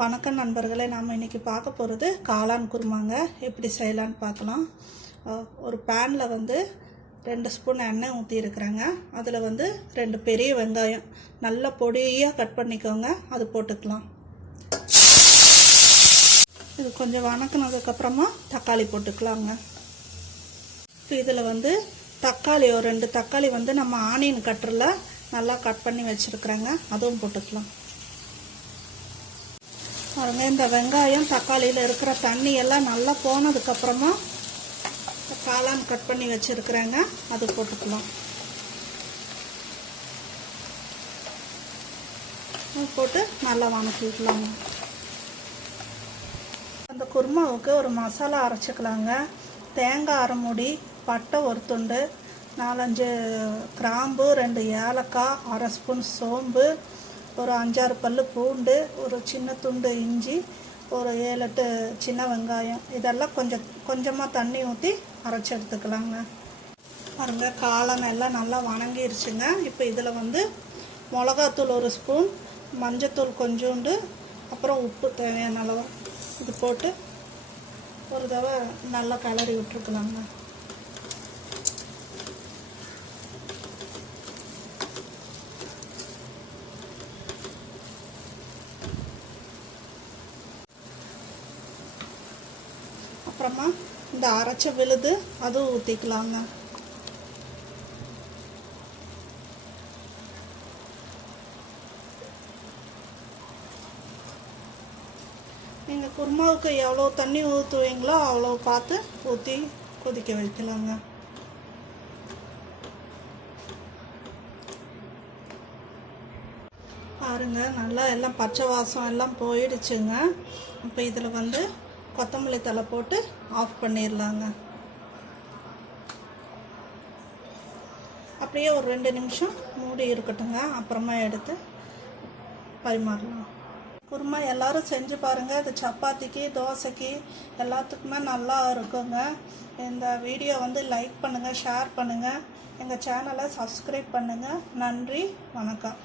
வணக்கம் நண்பர்களே, நாம் இன்றைக்கி பார்க்க போகிறது காளான் குருமாங்க. எப்படி செய்யலான்னு பார்க்கலாம். ஒரு பேனில் 2 ஸ்பூன் எண்ணெய் ஊற்றி இருக்கிறேங்க. அதில் 2 பெரிய வெங்காயம் நல்லா பொடியாக கட் பண்ணிக்கோங்க, அது போட்டுக்கலாம். இது கொஞ்சம் வணக்கினதுக்கப்புறமா தக்காளி போட்டுக்கலாங்க. இப்போ இதில் தக்காளி ஒரு 2 தக்காளி நம்ம ஆனியன் கட்டரில் நல்லா கட் பண்ணி வச்சுருக்குறேங்க, அதுவும் போட்டுக்கலாம். பாருங்க, இந்த வெங்காயம் தக்காளியில் இருக்கிற தண்ணி எல்லாம் நல்லா போனதுக்கப்புறமா காளான் கட் பண்ணி வச்சுருக்குறேங்க, அது போட்டுக்கலாம். போட்டு நல்லா வணக்கிக்கலாங்க. அந்த குருமாவுக்கு ஒரு மசாலா அரைச்சிக்கலாங்க. தேங்காய் அரை மூடி, பட்டை ஒரு துண்டு, 4-5 கிராம்பு, 2 ஏலக்காய், அரை ஸ்பூன் சோம்பு, ஒரு 5-6 பல்லு பூண்டு, ஒரு சின்ன துண்டு இஞ்சி, ஒரு 7-8 சின்ன வெங்காயம், இதெல்லாம் கொஞ்சமாக தண்ணி ஊற்றி அரைச்சி எடுத்துக்கலாங்க. பாருங்க, காளான் எல்லாம் நல்லா வணங்கிருச்சுங்க. இப்போ இதில் மிளகாத்தூள் 1 ஸ்பூன், மஞ்சத்தூள் கொஞ்சோண்டு, அப்புறம் உப்பு தேவையான அளவு இது போட்டு ஒரு தடவை நல்லா கிளறி விட்டுருக்கலாங்க. அப்புறமா இந்த அரைச்ச விழுது அதுவும் ஊற்றிக்கலாங்க. நீங்கள் குருமாவுக்கு எவ்வளோ தண்ணி ஊற்றுவீங்களோ அவ்வளோ பார்த்து ஊற்றி கொதிக்க வைக்கலாங்க. பாருங்க, நல்லா எல்லாம் பச்சை வாசம் எல்லாம் போயிடுச்சுங்க. இப்போ இதில் கொத்தமல்லி தழை போட்டு ஆஃப் பண்ணிடலாங்க. அப்படியே ஒரு 2 நிமிஷம் மூடி இருக்கட்டுங்க, அப்புறமா எடுத்து பரிமாறலாம். குருமா எல்லாரும் செஞ்சு பாருங்கள். இது சப்பாத்திக்கு, தோசைக்கு எல்லாத்துக்குமே நல்லா இருக்குங்க. இந்த வீடியோ லைக் பண்ணுங்கள், ஷேர் பண்ணுங்கள், எங்கள் சேனலை சப்ஸ்கிரைப் பண்ணுங்கள். நன்றி, வணக்கம்.